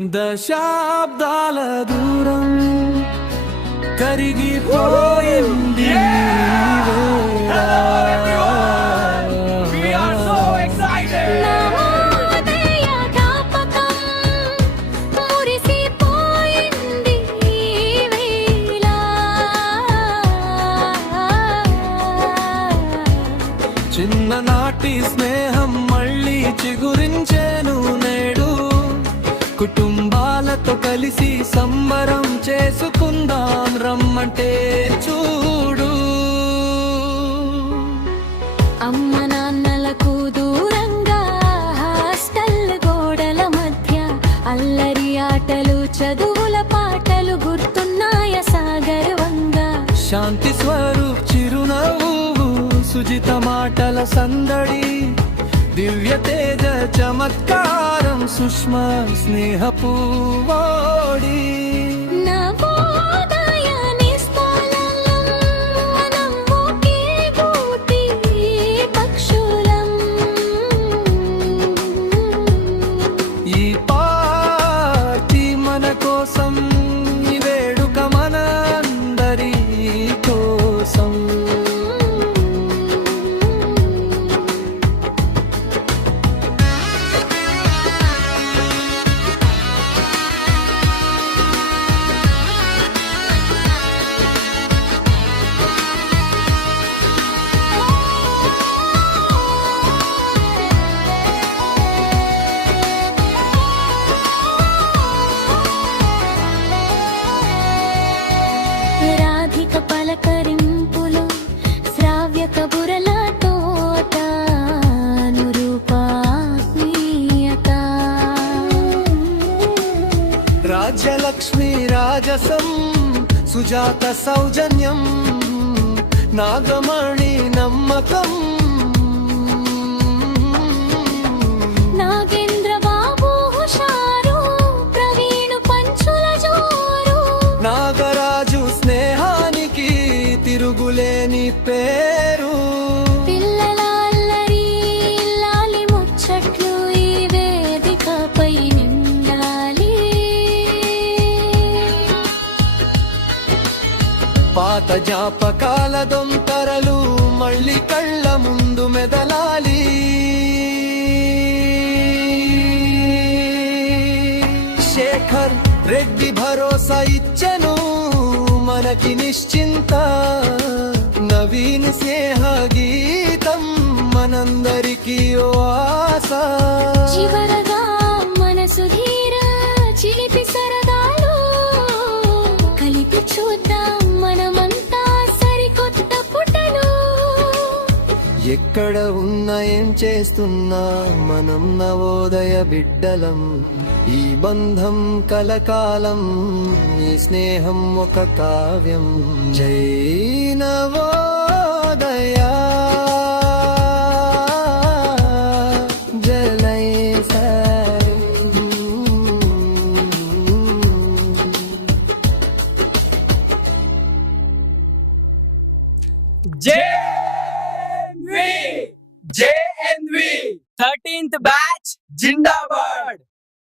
దశాబ్దాల దూరం కరిగిపోయింది చిన్ననాటి స్నేహం మళ్ళీ చిగురించేను నేడు కుటుంబాలతో కలిసి సంబరం చేసుకుందాం రమ్మంటే చూడు. అమ్మ నాన్నలకు దూరంగా హాస్టల్ గోడల మధ్య అల్లరి ఆటలు చదువుల పాటలు గుర్తున్నాయ సాగర్వంగా. శాంతి స్వరూప్ చిరునవ్వు సుజిత మాటల సందడి దివ్య తేజ చమత్కారం సుష్మా స్నేహపు వాడి. ఈ పార్టీ మన కోసం, ఈ వేడుక మన అందరి కోసం. పలకరింపులు శ్రావ్య కబురలతో అనురూపాత్మీయత. రాజ్యలక్ష్మి రాజసం సుజాత సౌజన్యం నాగమణి నమ్మకం. నాగేంద్ర బాబు హుషారు ప్రవీణు పంచుల జోరు. నాగరాజు స్నేహానికి తిరుగులేని పేరు. పిల్లల అల్లరి లాలి ముచ్చట్లు ఈ వేదికపై నిండాలి. పాత జ్ఞాపకాల దొంతరలు మళ్ళీ కళ్ళ ముందు మెదలాలి. శేఖర్ రెడ్డి భరోసా ఇచ్చెను మనకి నిశ్చింత. నవీన్ స్నేహ గీతం మనందరికీ ఓ ఆశ. చివరగా మనసు ధీర చిలిపి సరదాలు కలిపి చూద్దాం మనమంతా సరికొత్త పుటలు. ఎక్కడ ఉన్నా ఏం చేస్తున్నా మనం నవోదయ బిడ్డలం. ఈ బంధం కలకాలం, ఈ స్నేహం ఒక కావ్యం. జై Navodaya జలై JNV 13th batch Jindabad.